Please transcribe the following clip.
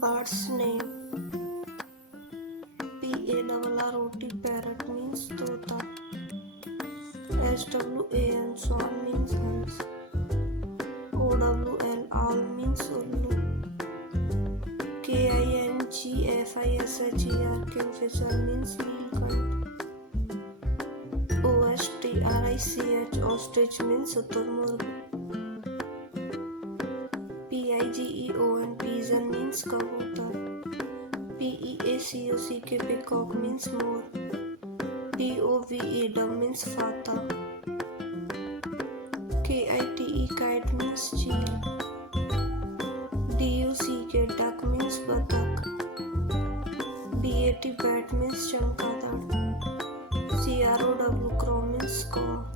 bird's name. Parrot parrot means tota. Swan swan means hunts. Owl means ullu. Kingfisher kingfisher means neelkant. Ostrich means शुतुरमुर्ग. Pigeon means कबूतर. Peacock means मोर. Dove means fata. Kite means चील. Duck means बतख. Bat means चमगादड़. Crow means caw.